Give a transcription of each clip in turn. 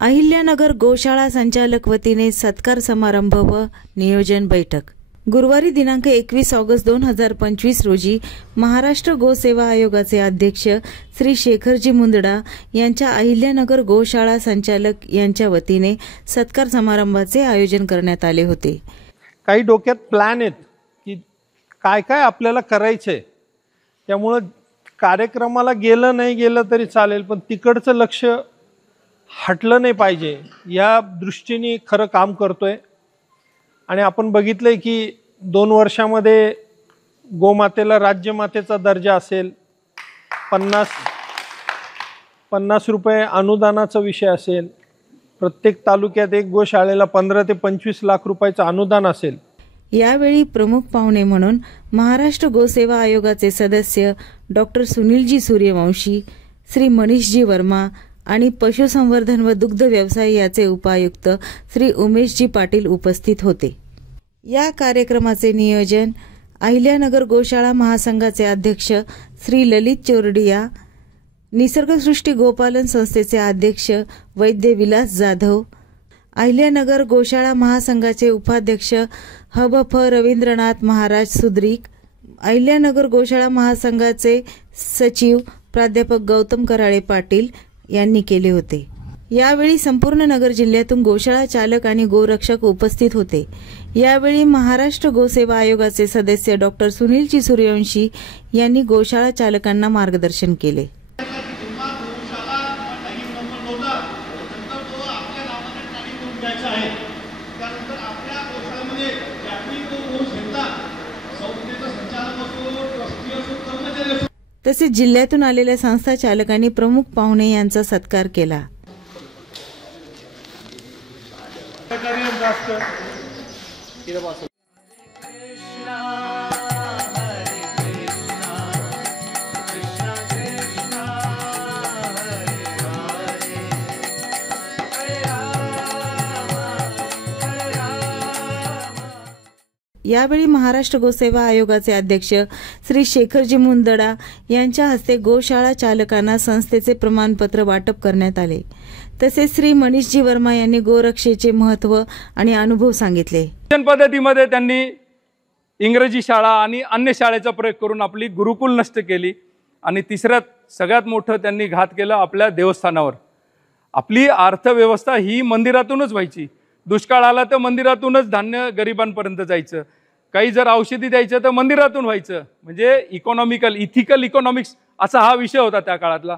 अहिल्यानगर गोशाळा संचालक वतीने सत्कार समारंभ व नियोजन बैठक गुरुवारी दिनांक 21 ऑगस्ट 2025 रोजी महाराष्ट्र गोसेवा आयोगाचे अध्यक्ष श्री शेखरजी मुंदडा यांच्या अहिल्यानगर गोशाळा संचालक यांच्या वतीने सत्कार समारंभाचे आयोजन करण्यात आले होते। काही डोक्यात प्लॅन आहेत की काय काय आपल्याला करायचंय, त्यामुळे कार्यक्रमाला गेलं नाही गेलं तरी चालेल, पण तिकडचं लक्ष हटलं नाही पाहिजे या दृष्टीने खरं काम करतोय। आणि आपण बघितलंय की 2 वर्षामध्ये गोमातेला राज्यमातेचा दर्जा असेल, 50 रुपये अनुदानाचा विषय असेल, प्रत्येक तालुक्यात एक गोशाळेला 15 ते 25 लाख रुपयाचं अनुदान असेल। यावेळी प्रमुख पाहुणे म्हणून महाराष्ट्र गोसेवा आयोगाचे सदस्य डॉक्टर सुनीलजी सूर्यवंशी, श्री मनीषजी वर्मा आणि पशुसंवर्धन व दुग्ध व्यवसाय याचे उपायुक्त श्री उमेशजी पाटील उपस्थित होते। या कार्यक्रमाचे नियोजन अहिल्यानगर गोशाळा महासंघाचे अध्यक्ष श्री ललित चोरडिया, निसर्गसृष्टी गोपालन संस्थेचे अध्यक्ष वैद्य विलास जाधव, अहिल्यानगर गोशाळा महासंघाचे उपाध्यक्ष हबफ रवींद्रनाथ महाराज सुद्रिक, अहिल्यानगर गोशाळा महासंघाचे सचिव प्राध्यापक गौतम कराळे पाटील यांनी केले होते। यावेळी संपूर्ण नगर जिल्ह्यातून गोशाळा चालक आणि गोरक्षक उपस्थित होते। यावेळी महाराष्ट्र गोसेवा आयोगाचे सदस्य डॉक्टर सुनीलजी सूर्यवंशी यांनी गोशाळा चालकांना मार्गदर्शन केले। तसेच जिल्ह्यातून आलेल्या संस्था चालकांनी प्रमुख पाहुणे यांचा सत्कार केला। यावेळी महाराष्ट्र गोसेवा आयोगाचे अध्यक्ष श्री शेखरजी मुंदडा यांच्या हस्ते गोशाळा चालकांना संस्थेचे प्रमाणपत्र वाटप करण्यात आले। तसेच श्री मनीषजी वर्मा यांनी गोरक्षेचे महत्त्व आणि अनुभव सांगितले। शिक्षण पद्धतीमध्ये त्यांनी इंग्रजी शाळा आणि अन्य शाळेचा प्रयोग करून आपली गुरुकुल नष्ट केली आणि तिसऱ्यात सगळ्यात मोठं त्यांनी घात केला आपल्या देवस्थानावर। आपली अर्थव्यवस्था ही मंदिरातूनच व्हायची, दुष्काळ आला तर मंदिरातूनच धान्य गरिबांपर्यंत जायचं, काही जर औषधी द्यायचं तर मंदिरातून व्हायचं, म्हणजे इथिकल इकॉनॉमिक्स असा हा विषय होता त्या काळातला।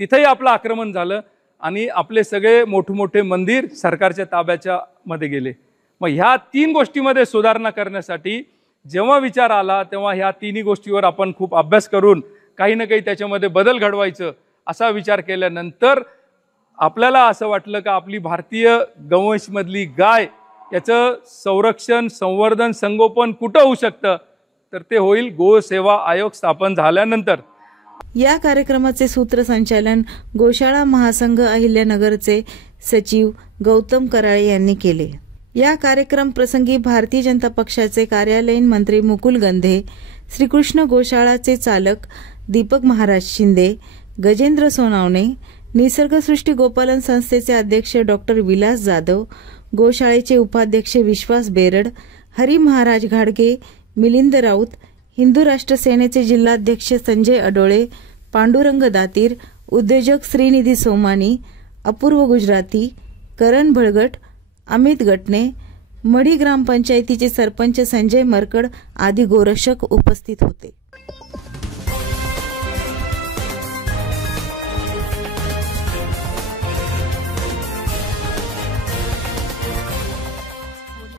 तिथेही आपलं आक्रमण झालं आणि आपले सगळे मोठमोठे मंदिर सरकारच्या ताब्याच्या मध्ये गेले। मग ह्या 3 गोष्टींमध्ये सुधारणा करण्यासाठी जेव्हा विचार आला तेव्हा ह्या 3 गोष्टीवर आपण खूप अभ्यास करून काही ना काही त्याच्यामध्ये बदल घडवायचं असा विचार केल्यानंतर आपल्याला असं वाटलं का आपली भारतीय गवंशमधली गाय याचं संरक्षण, संवर्धन, संगोपन कुठं होऊ शकतं, तर ते होईल गोसेवा आयोग स्थापन झाल्यानंतर। या कार्यक्रमाचे सूत्रसंचालन गोशाळा महासंघ अहिल्यानगरचे सचिव गौतम कराळे यांनी केले। या कार्यक्रम प्रसंगी भारतीय जनता पक्षाचे कार्यालयीन मंत्री मुकुल गंधे, श्रीकृष्ण गोशाळाचे चालक दीपक महाराज शिंदे, गजेंद्र सोनावणे, निसर्गसृष्टी गोपालन संस्थेचे अध्यक्ष डॉक्टर विलास जाधव, गोशाळेचे उपाध्यक्ष विश्वास बेरड, हरी महाराज घाडगे, मिलिंद राऊत, हिंदू राष्ट्र सेनेचे जिल्हाध्यक्ष संजय अडोळे, पांडुरंग दातीर, उद्योजक श्रीनिधी सोमानी, अपूर्व गुजराती, करण भळगट, अमित गटणे, मढी ग्रामपंचायतीचे सरपंच संजय मरकड आदी गोरक्षक उपस्थित होते।